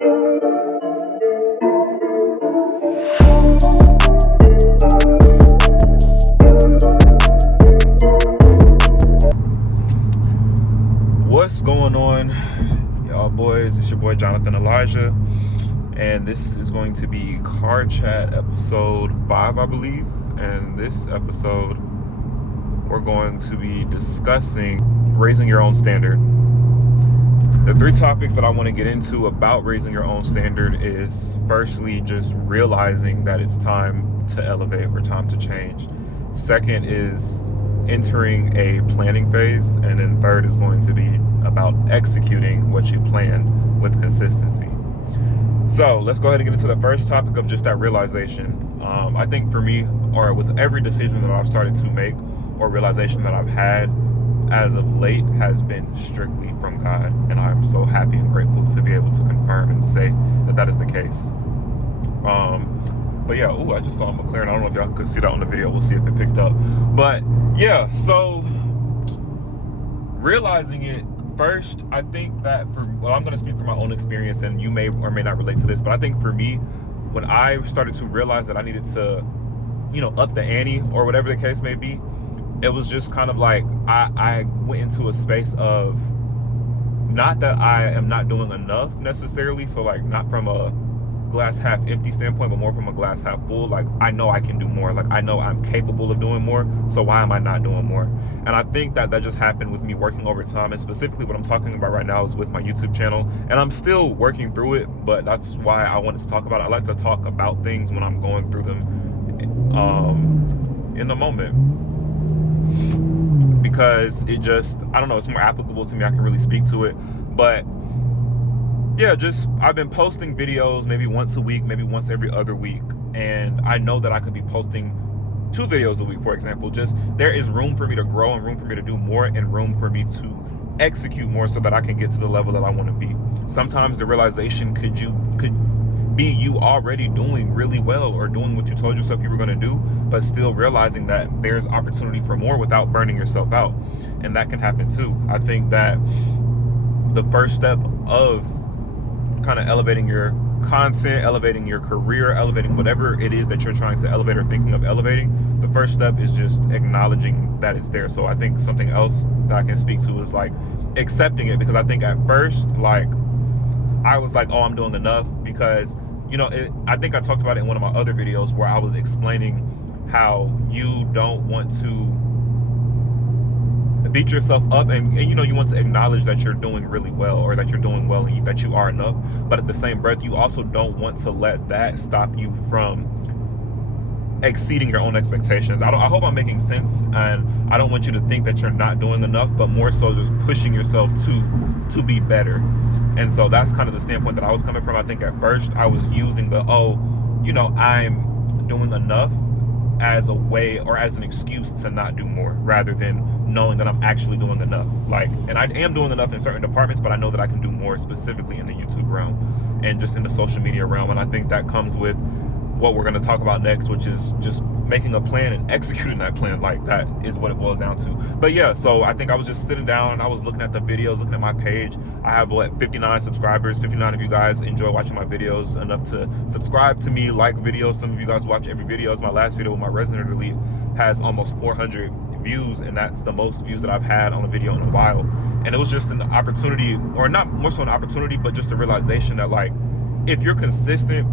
What's going on, y'all boys? It's your boy Jonathan Elijah, and this is going to be Car Chat episode 5, I believe. And this episode, we're going to be discussing raising your own standard. The 3 topics that I want to get into about raising your own standard is, firstly, just realizing that it's time to elevate or time to change. Second is entering a planning phase, and then third is going to be about executing what you plan with consistency. So let's go ahead and get into the first topic of just that realization. I think for me, or with every decision that I've started to make or realization that I've had as of late, has been strictly from God, and I'm so happy and grateful to be able to confirm and say that that is the case. But yeah, I just saw a McLaren. I don't know if y'all could see that on the video. We'll see if it picked up. But yeah, so realizing it first, I think that I'm going to speak from my own experience, and you may or may not relate to this, but I think for me, when I started to realize that I needed to, up the ante or whatever the case may be, it was just kind of like I went into a space of, not that I am not doing enough necessarily, so like not from a glass half empty standpoint, but more from a glass half full. Like, I know I can do more. Like, I know I'm capable of doing more, so why am I not doing more? And I think that just happened with me working overtime, and specifically what I'm talking about right now is with my YouTube channel, and I'm still working through it, but that's why I wanted to talk about it. I like to talk about things when I'm going through them in the moment, because it just, I don't know, it's more applicable to me. I can really speak to it. But yeah, I've been posting videos maybe once a week, maybe once every other week, and I know that I could be posting 2 videos a week, for example. Just, there is room for me to grow and room for me to do more and room for me to execute more so that I can get to the level that I want to be. Sometimes the realization could be you already doing really well or doing what you told yourself you were going to do, but still realizing that there's opportunity for more without burning yourself out. And that can happen too. I think that the first step of kind of elevating your content, elevating your career, elevating whatever it is that you're trying to elevate or thinking of elevating, the first step is just acknowledging that it's there. So I think something else that I can speak to is like accepting it, because I think at first, like, I was like, oh, I'm doing enough, because I think I talked about it in one of my other videos where I was explaining how you don't want to beat yourself up, and you want to acknowledge that you're doing really well, or that you're doing well, and that you are enough. But at the same breath, you also don't want to let that stop you from exceeding your own expectations. I hope I'm making sense, and I don't want you to think that you're not doing enough, but more so just pushing yourself to be better. And so that's kind of the standpoint that I was coming from. I think at first I was using I'm doing enough as a way or as an excuse to not do more, rather than knowing that I'm actually doing enough. And I am doing enough in certain departments, but I know that I can do more, specifically in the YouTube realm and just in the social media realm. And I think that comes with what we're going to talk about next, which is just making a plan and executing that plan. Like, that is what it boils down to. But yeah, so I think I was just sitting down and I was looking at the videos, looking at my page. I have 59 subscribers. 59 of you guys enjoy watching my videos enough to subscribe to me, like videos. Some of you guys watch every video. It's my last video with my resident elite has almost 400 views, and that's the most views that I've had on a video in a while. And it was just an opportunity, or not more so an opportunity, but just a realization that, like, if you're consistent,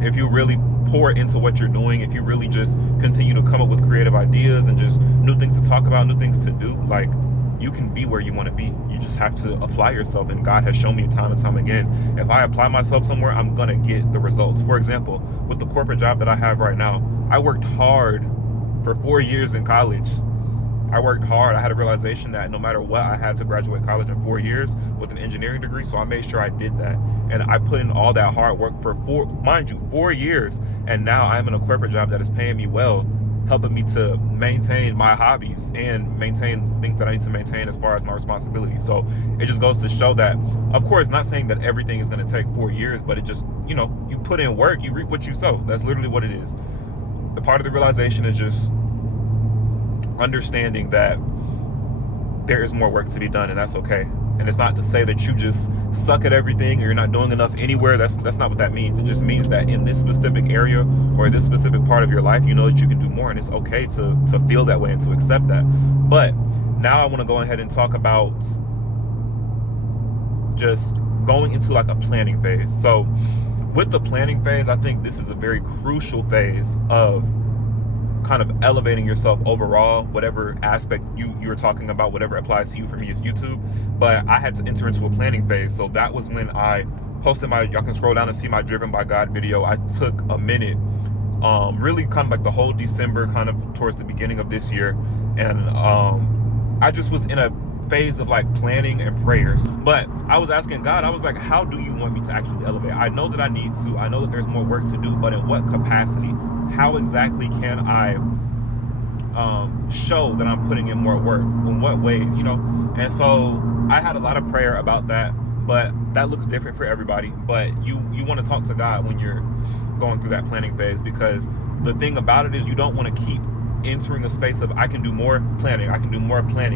if you really pour into what you're doing, if you really just continue to come up with creative ideas and just new things to talk about, new things to do, like, you can be where you want to be. You just have to apply yourself, and God has shown me time and time again, if I apply myself somewhere, I'm gonna get the results. For example, with the corporate job that I have right now, I worked hard for 4 years in college. I worked hard. I had a realization that no matter what, I had to graduate college in 4 years with an engineering degree. So I made sure I did that. And I put in all that hard work for 4 years. And now I'm in a corporate job that is paying me well, helping me to maintain my hobbies and maintain things that I need to maintain as far as my responsibilities. So it just goes to show that, of course, not saying that everything is going to take 4 years, but it just, you put in work, you reap what you sow. That's literally what it is. The part of the realization is just understanding that there is more work to be done, and that's okay. And it's not to say that you just suck at everything or you're not doing enough anywhere. That's not what that means. It just means that in this specific area or this specific part of your life, you know that you can do more, and it's okay to feel that way and to accept that. But now I want to go ahead and talk about just going into like a planning phase. So with the planning phase, I think this is a very crucial phase of kind of elevating yourself overall, whatever aspect you're talking about, whatever applies to you. For me, it's YouTube, but I had to enter into a planning phase. So that was when I posted y'all can scroll down and see my Driven by God video. I took a minute, really kind of like the whole December, kind of towards the beginning of this year, and I just was in a phase of like planning and prayers. But I was asking God, I was like, how do you want me to actually elevate? I know that I need to, I know that there's more work to do, but in what capacity? How exactly can I show that I'm putting in more work? In what ways, you know? And so I had a lot of prayer about that, but that looks different for everybody. But you want to talk to God when you're going through that planning phase, because the thing about it is you don't want to keep entering a space of I can do more planning,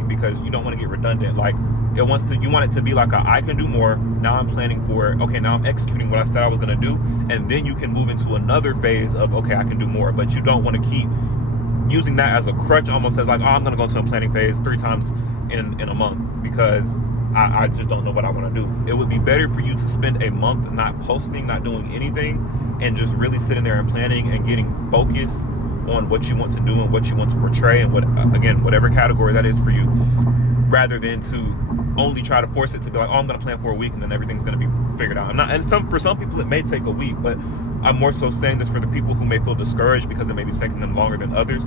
because you don't want to get redundant. Like you want it to be like I can do more. Now I'm planning for, okay, now I'm executing what I said I was going to do, and then you can move into another phase of, okay, I can do more. But you don't want to keep using that as a crutch, almost as like, oh, I'm going to go into a planning phase 3 times in a month because I just don't know what I want to do. It would be better for you to spend a month not posting, not doing anything, and just really sitting there and planning and getting focused on what you want to do and what you want to portray, and whatever category that is for you, rather than to only try to force it to be like, oh, I'm going to plan for a week and then everything's going to be figured out. For some people it may take a week, but I'm more so saying this for the people who may feel discouraged because it may be taking them longer than others.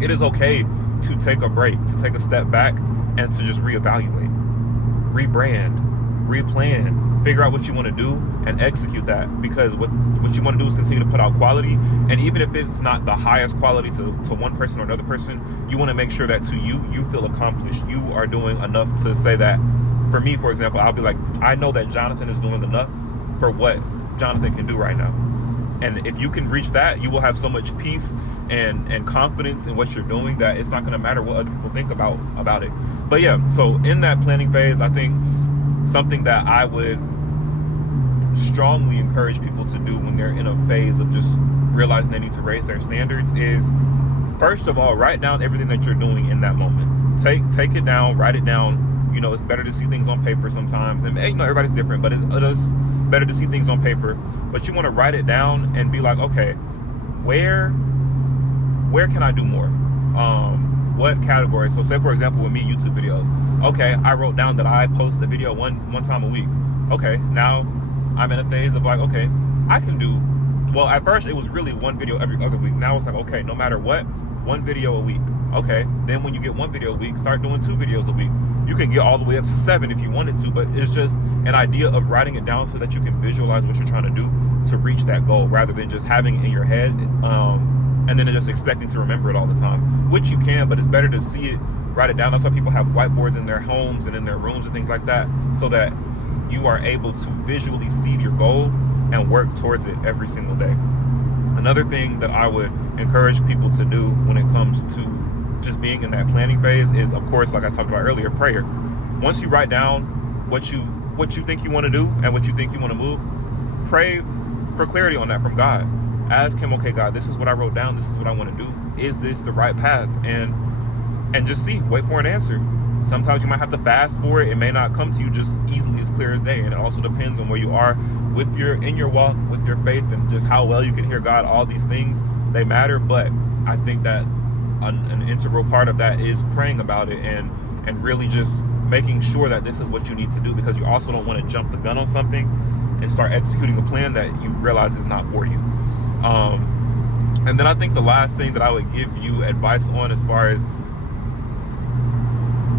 It is okay to take a break, to take a step back, and to just reevaluate, rebrand, replan, figure out what you want to do and execute that, because what you want to do is continue to put out quality. And even if it's not the highest quality to one person or another person, you want to make sure that to you feel accomplished. You are doing enough to say that. For me, for example, I'll be like, I know that Jonathan is doing enough for what Jonathan can do right now. And if you can reach that, you will have so much peace and confidence in what you're doing that it's not going to matter what other people think about it. But yeah, so in that planning phase, I think something that I would strongly encourage people to do when they're in a phase of just realizing they need to raise their standards is, first of all, write down everything that you're doing in that moment. Take it down, write it down. You know, it's better to see things on paper sometimes, and you know, everybody's different, but it is better to see things on paper. But you want to write it down and be like, okay, where can I do more? What category? So say, for example, with me, YouTube videos. Okay, I wrote down that I post a video one time a week. Okay, now I'm in a phase of like, okay, I can do, well, at first it was really one video every other week. Now it's like, okay, no matter what, 1 video a week. Okay, then when you get 1 video a week, start doing 2 videos a week. You can get all the way up to 7 if you wanted to, but it's just an idea of writing it down so that you can visualize what you're trying to do to reach that goal, rather than just having it in your head and then just expecting to remember it all the time, which you can, but it's better to see it, write it down. That's why people have whiteboards in their homes and in their rooms and things like that, so that you are able to visually see your goal and work towards it every single day. Another thing that I would encourage people to do when it comes to just being in that planning phase is, of course, like I talked about earlier, prayer. Once you write down what you think you want to do and what you think you want to move, pray for clarity on that from God. Ask him, okay, God, this is what I wrote down, this is what I want to do. Is this the right path? And just wait for an answer. Sometimes you might have to fast for it. It may not come to you just easily as clear as day. And it also depends on where you are in your walk, with your faith, and just how well you can hear God. All these things, they matter. But I think that an integral part of that is praying about it and really just making sure that this is what you need to do, because you also don't want to jump the gun on something and start executing a plan that you realize is not for you. And then I think the last thing that I would give you advice on, as far as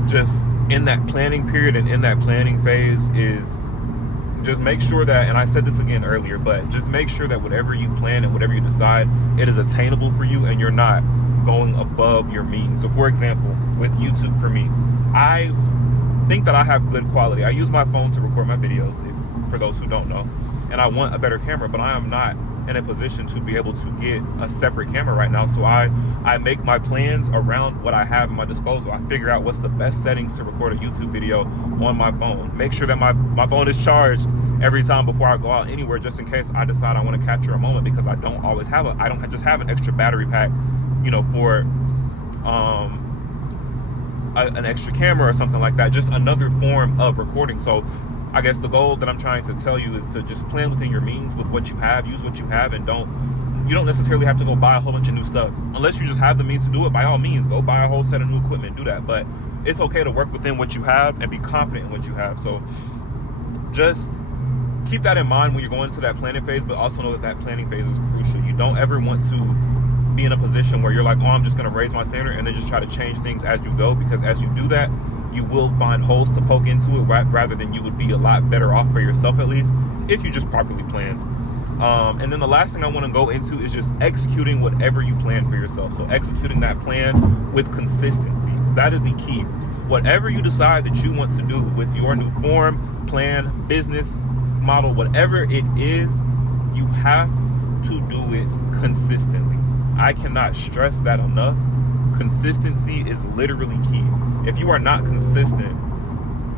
just in that planning period and in that planning phase, is just make sure that, and I said this again earlier, but just make sure that whatever you plan and whatever you decide, it is attainable for you and you're not going above your means. So for example, with YouTube, for me, I think that I have good quality. I use my phone to record my videos, for those who don't know, and I want a better camera, but I am not in a position to be able to get a separate camera right now. So I make my plans around what I have at my disposal. I figure out what's the best settings to record a YouTube video on my phone. Make sure that my phone is charged every time before I go out anywhere, just in case I decide I want to capture a moment, because I don't always have I don't just have an extra battery pack, you know, for an extra camera or something like that. Just another form of recording. So I guess the goal that I'm trying to tell you is to just plan within your means with what you have, use what you have, and you don't necessarily have to go buy a whole bunch of new stuff. Unless you just have the means to do it, by all means, go buy a whole set of new equipment, do that. But it's okay to work within what you have and be confident in what you have. So just keep that in mind when you're going into that planning phase, but also know that that planning phase is crucial. You don't ever want to be in a position where you're like, oh, I'm just going to raise my standard and then just try to change things as you go, because as you do that, you will find holes to poke into it, rather than you would be a lot better off for yourself, at least, if you just properly planned. And then the last thing I want to go into is just executing whatever you plan for yourself. So executing that plan with consistency. That is the key. Whatever you decide that you want to do with your new form, plan, business model, whatever it is, you have to do it consistently. I cannot stress that enough. Consistency is literally key. If you are not consistent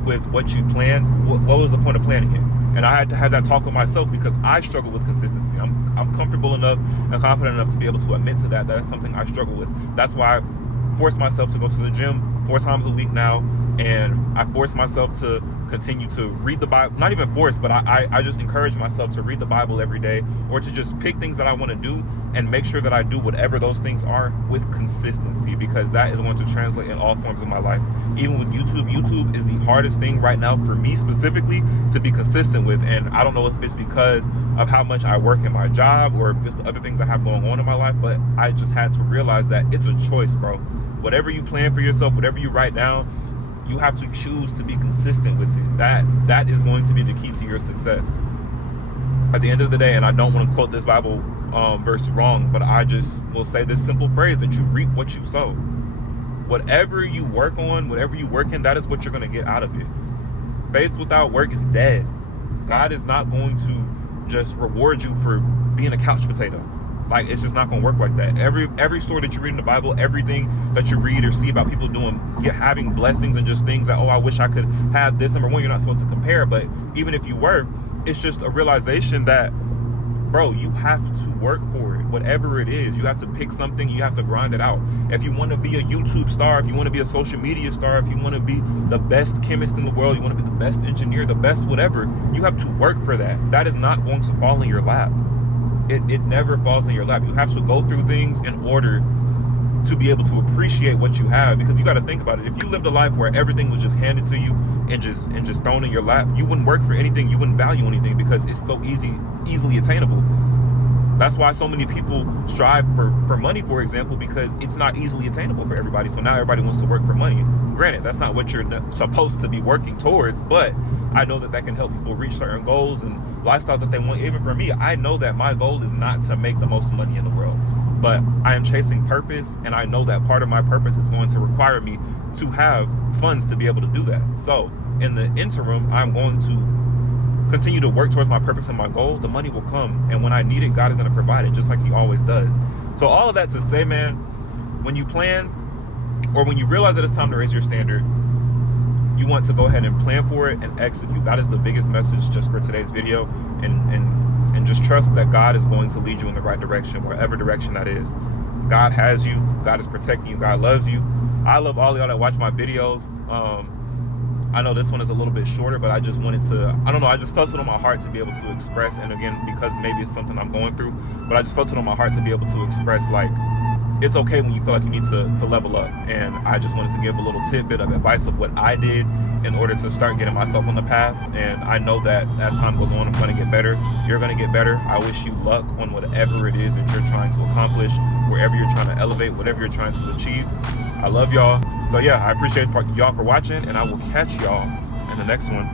with what you plan, what was the point of planning it? And I had to have that talk with myself, because I struggle with consistency. I'm comfortable enough and confident enough to be able to admit to that. That's something I struggle with. That's why I force myself to go to the gym 4 times a week now, and I force myself to continue to read the Bible. Not even force, but I just encourage myself to read the Bible every day, or to just pick things that I want to do and make sure that I do whatever those things are with consistency, because that is going to translate in all forms of my life. Even with YouTube is the hardest thing right now for me specifically to be consistent with. And I don't know if it's because of how much I work in my job or just the other things I have going on in my life, but I just had to realize that it's a choice, bro. Whatever you plan for yourself, whatever you write down, you have to choose to be consistent with it. That is going to be the key to your success. At the end of the day, and I don't want to quote this Bible verse wrong, but I just will say this simple phrase, that you reap what you sow. Whatever you work on, whatever you work in, that is what you're going to get out of it. Faith without work is dead. God is not going to just reward you for being a couch potato. Like, it's just not going to work like that. Every story that you read in the Bible, everything that you read or see about people having blessings and just things that, oh, I wish I could have this. Number one, you're not supposed to compare, but even if you were, it's just a realization that, bro, you have to work for it. Whatever it is, you have to pick something, you have to grind it out. If you want to be a YouTube star, if you want to be a social media star, if you want to be the best chemist in the world, you want to be the best engineer, the best whatever, you have to work for that. That is not going to fall in your lap. It never falls in your lap. You have to go through things in order to be able to appreciate what you have, because you got to think about it. If you lived a life where everything was just handed to you and just thrown in your lap, you wouldn't work for anything, you wouldn't value anything, because it's so easily attainable. That's why so many people strive for money, for example, because it's not easily attainable for everybody. So now everybody wants to work for money. Granted, that's not what you're supposed to be working towards, but I know that can help people reach certain goals and lifestyles that they want. Even for me, I know that my goal is not to make the most money in the world, but I am chasing purpose, and I know that part of my purpose is going to require me to have funds to be able to do that. So in the interim, I'm going to continue to work towards my purpose and my goal. The money will come, and when I need it, God is going to provide it, just like he always does. So all of that to say, man, when you plan, or when you realize that it's time to raise your standard, you want to go ahead and plan for it and execute. That is the biggest message just for today's video, and just trust that God is going to lead you in the right direction, wherever direction that is. God has you. God is protecting you. God loves you. I love all of y'all that watch my videos. I know this one is a little bit shorter, but I just wanted to, I don't know, I just felt it on my heart to be able to express, and again, because maybe it's something I'm going through, but I just felt it on my heart to be able to express, like, it's okay when you feel like you need to level up. And I just wanted to give a little tidbit of advice of what I did in order to start getting myself on the path. And I know that as time goes on, I'm going to get better. You're going to get better. I wish you luck on whatever it is that you're trying to accomplish, wherever you're trying to elevate, whatever you're trying to achieve. I love y'all. So yeah, I appreciate y'all for watching, and I will catch y'all in the next one.